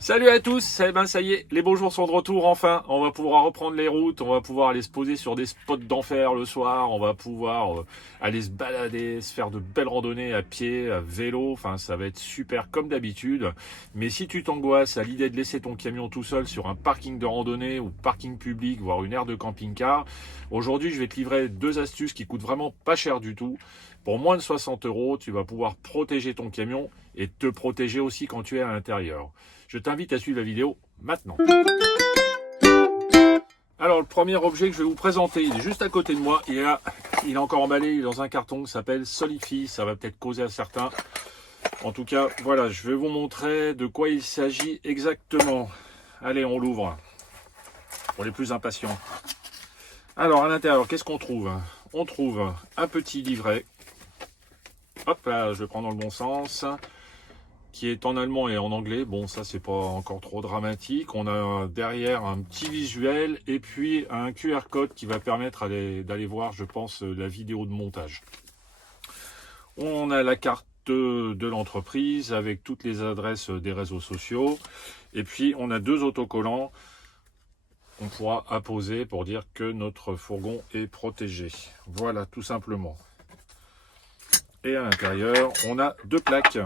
Salut à tous, eh ben ça y est, les beaux jours sont de retour enfin, on va pouvoir reprendre les routes, on va pouvoir aller se poser sur des spots d'enfer le soir, on va pouvoir aller se balader, se faire de belles randonnées à pied, à vélo, enfin ça va être super comme d'habitude. Mais si tu t'angoisses à l'idée de laisser ton camion tout seul sur un parking de randonnée ou parking public, voire une aire de camping-car, aujourd'hui je vais te livrer deux astuces qui coûtent vraiment pas cher du tout. Pour moins de 60 euros, tu vas pouvoir protéger ton camion et te protéger aussi quand tu es à l'intérieur. Je t'invite à suivre la vidéo maintenant. Alors le premier objet que je vais vous présenter, il est juste à côté de moi. Il est encore emballé, il est dans un carton qui s'appelle Solidfi. Ça va peut-être causer à certains. En tout cas, voilà, je vais vous montrer de quoi il s'agit exactement. Allez, on l'ouvre pour les plus impatients. Alors à l'intérieur, qu'est-ce qu'on trouve? On trouve un petit livret. Hop là, je vais prendre dans le bon sens. Qui est en allemand et en anglais. Bon, ça, c'est pas encore trop dramatique. On a derrière un petit visuel et puis un QR code qui va permettre d'aller voir, je pense, la vidéo de montage. On a la carte de l'entreprise avec toutes les adresses des réseaux sociaux. Et puis, on a deux autocollants qu'on pourra apposer pour dire que notre fourgon est protégé. Voilà, tout simplement. Et à l'intérieur, on a deux plaques.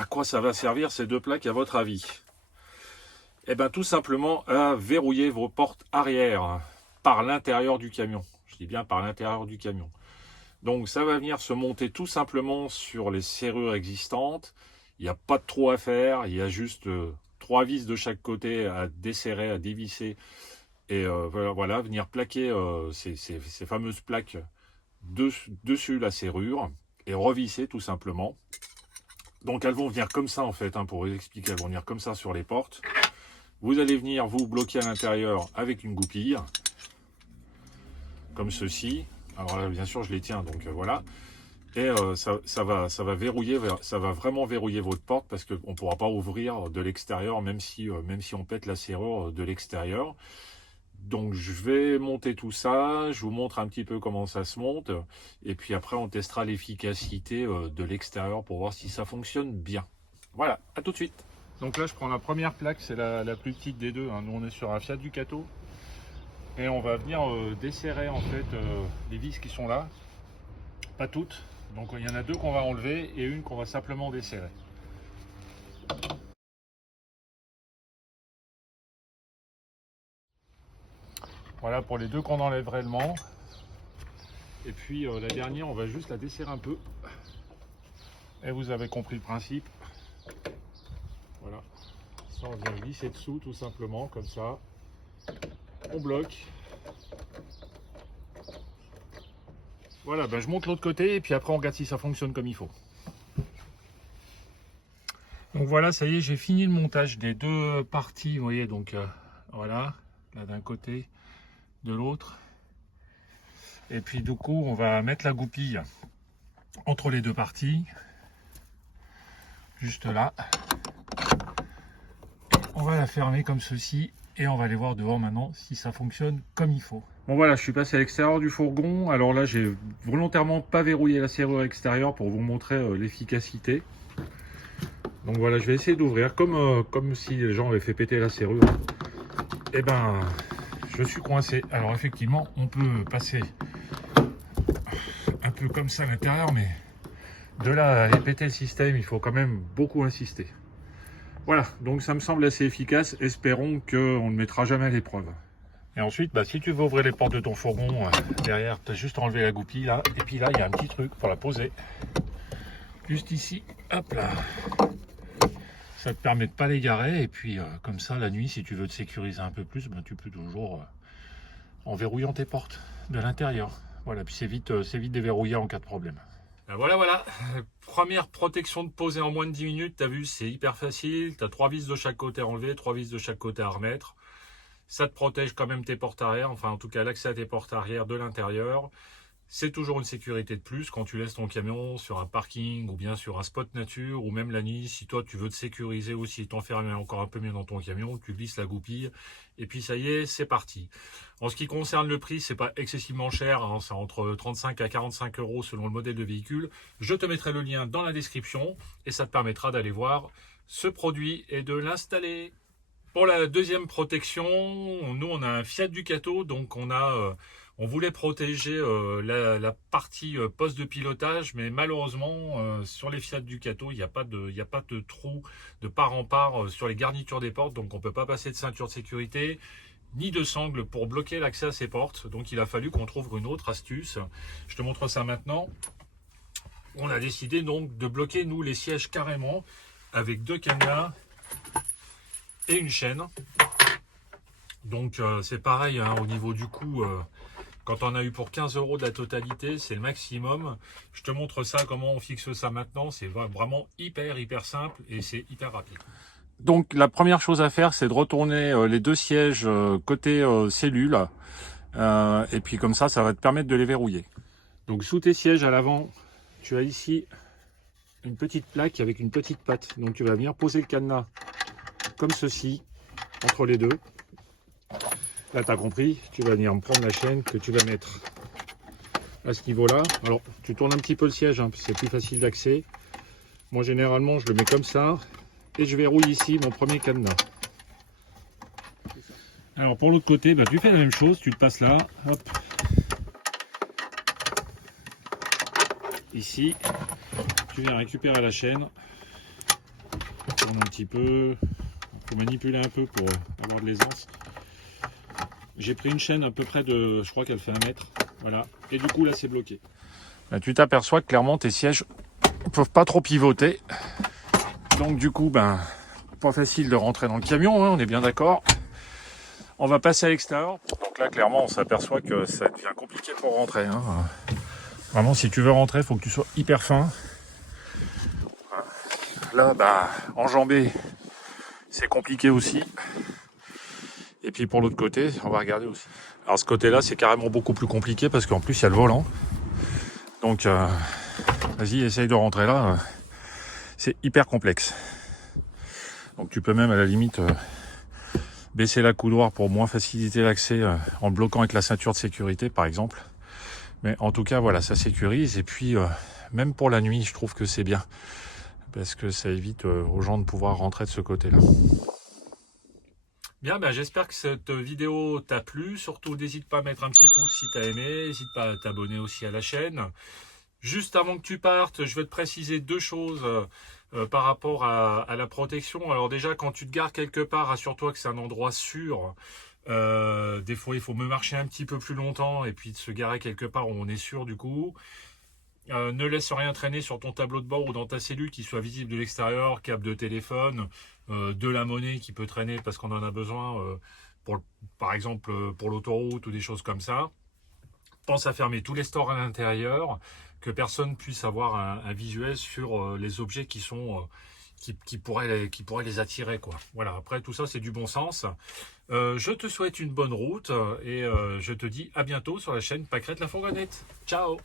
À quoi ça va servir ces deux plaques à votre avis? Eh bien tout simplement à verrouiller vos portes arrière par l'intérieur du camion. Je dis bien par l'intérieur du camion. Donc ça va venir se monter tout simplement sur les serrures existantes. Il n'y a pas de trou à faire, il y a juste trois vis de chaque côté à desserrer, à dévisser. Et voilà, venir plaquer ces fameuses plaques dessus la serrure et revisser tout simplement. Donc elles vont venir comme ça en fait, pour vous expliquer, elles vont venir comme ça sur les portes. Vous allez venir vous bloquer à l'intérieur avec une goupille, comme ceci. Alors là bien sûr je les tiens, donc voilà. Et ça va verrouiller, ça va vraiment verrouiller votre porte parce qu'on ne pourra pas ouvrir de l'extérieur, même si on pète la serrure de l'extérieur. Donc je vais monter tout ça, je vous montre un petit peu comment ça se monte, et puis après on testera l'efficacité de l'extérieur pour voir si ça fonctionne bien. Voilà, à tout de suite. Donc là je prends la première plaque, c'est la plus petite des deux, hein. Nous on est sur un Fiat Ducato, et on va venir desserrer en fait les vis qui sont là, pas toutes, donc il y en a deux qu'on va enlever et une qu'on va simplement desserrer. Voilà pour les deux qu'on enlève réellement. Et puis la dernière, on va juste la desserrer un peu. Et vous avez compris le principe. Voilà. Ça, on vient glisser dessous tout simplement, comme ça. On bloque. Voilà, ben, je monte l'autre côté et puis après on regarde si ça fonctionne comme il faut. Donc voilà, ça y est, j'ai fini le montage des deux parties. Vous voyez, donc voilà, là d'un côté, de l'autre. Et puis du coup, on va mettre la goupille entre les deux parties. Juste là. On va la fermer comme ceci et on va aller voir dehors maintenant si ça fonctionne comme il faut. Bon voilà, je suis passé à l'extérieur du fourgon. Alors là, j'ai volontairement pas verrouillé la serrure extérieure pour vous montrer l'efficacité. Donc voilà, je vais essayer d'ouvrir comme si les gens avaient fait péter la serrure. Et ben, je suis coincé. Alors effectivement, on peut passer un peu comme ça à l'intérieur, mais de là à aller péter le système, il faut quand même beaucoup insister. Voilà, donc ça me semble assez efficace. Espérons qu'on ne mettra jamais à l'épreuve. Et ensuite, si tu veux ouvrir les portes de ton fourgon, derrière, tu as juste enlevé la goupille là. Et puis là, il y a un petit truc pour la poser. Juste ici, hop là. Ça te permet de pas les garer. Et puis, comme ça, la nuit, si tu veux te sécuriser un peu plus, tu peux toujours, en verrouillant tes portes de l'intérieur. Voilà, puis c'est vite déverrouillé en cas de problème. Voilà. Première protection de poser en moins de 10 minutes. Tu as vu, c'est hyper facile. Tu as 3 vis de chaque côté à enlever, 3 vis de chaque côté à remettre. Ça te protège quand même tes portes arrière, enfin en tout cas l'accès à tes portes arrière de l'intérieur. C'est toujours une sécurité de plus quand tu laisses ton camion sur un parking ou bien sur un spot nature ou même la nuit. Si toi tu veux te sécuriser aussi, t'enfermer encore un peu mieux dans ton camion, tu glisses la goupille et puis ça y est, c'est parti. En ce qui concerne le prix, c'est pas excessivement cher, hein, c'est entre 35 à 45 euros selon le modèle de véhicule. Je te mettrai le lien dans la description et ça te permettra d'aller voir ce produit et de l'installer. Pour la deuxième protection, nous on a un Fiat Ducato, donc on voulait protéger la partie poste de pilotage, mais malheureusement sur les Fiat Ducato, il n'y a pas de trou de part en part sur les garnitures des portes, donc on ne peut pas passer de ceinture de sécurité ni de sangle pour bloquer l'accès à ces portes. Donc il a fallu qu'on trouve une autre astuce. Je te montre ça maintenant. On a décidé donc de bloquer nous les sièges carrément avec 2 cadenas et une chaîne. Donc c'est pareil hein, au niveau du coût, quand on a eu pour 15 € de la totalité, c'est le maximum. Je te montre ça, comment on fixe ça maintenant. C'est vraiment hyper simple et c'est hyper rapide. Donc la première chose à faire, c'est de retourner les 2 sièges côté cellule. Et puis comme ça va te permettre de les verrouiller. Donc sous tes sièges à l'avant, tu as ici une petite plaque avec une petite patte. Donc tu vas venir poser le cadenas comme ceci, entre les deux. Là, tu as compris, tu vas venir me prendre la chaîne que tu vas mettre à ce niveau-là. Alors, tu tournes un petit peu le siège, hein, c'est plus facile d'accès. Moi, généralement, je le mets comme ça. Et je verrouille ici mon premier cadenas. Alors, pour l'autre côté, bah, tu fais la même chose. Tu le passes là. Hop. Ici, tu viens récupérer la chaîne. Tourne un petit peu. Il faut manipuler un peu pour avoir de l'aisance. J'ai pris une chaîne à peu près de, je crois qu'elle fait 1 mètre. Voilà. Et du coup, là, c'est bloqué. Là, tu t'aperçois que clairement, tes sièges ne peuvent pas trop pivoter. Donc, du coup, pas facile de rentrer dans le camion, hein, on est bien d'accord. On va passer à l'extérieur. Donc là, clairement, on s'aperçoit que ça devient compliqué pour rentrer. Hein. Vraiment, si tu veux rentrer, il faut que tu sois hyper fin. Là, enjamber, c'est compliqué aussi. Et puis pour l'autre côté, on va regarder aussi. Alors ce côté-là, c'est carrément beaucoup plus compliqué parce qu'en plus, il y a le volant. Donc, vas-y, essaye de rentrer là. C'est hyper complexe. Donc tu peux même à la limite baisser la coudoir pour moins faciliter l'accès en bloquant avec la ceinture de sécurité, par exemple. Mais en tout cas, voilà, ça sécurise. Et puis, même pour la nuit, je trouve que c'est bien. Parce que ça évite aux gens de pouvoir rentrer de ce côté-là. Bien, j'espère que cette vidéo t'a plu. Surtout, n'hésite pas à mettre un petit pouce si tu as aimé. N'hésite pas à t'abonner aussi à la chaîne. Juste avant que tu partes, je vais te préciser 2 choses par rapport à la protection. Alors déjà, quand tu te gares quelque part, assure-toi que c'est un endroit sûr. Des fois, il faut me marcher un petit peu plus longtemps et puis de se garer quelque part où on est sûr du coup. Ne laisse rien traîner sur ton tableau de bord ou dans ta cellule qui soit visible de l'extérieur, câble de téléphone, de la monnaie qui peut traîner parce qu'on en a besoin, par exemple pour l'autoroute ou des choses comme ça. Pense à fermer tous les stores à l'intérieur, que personne puisse avoir un visuel sur les objets qui sont qui pourraient les attirer, quoi. Voilà, après tout ça c'est du bon sens. Je te souhaite une bonne route et je te dis à bientôt sur la chaîne Pâquerette la Fourgonnette. Ciao.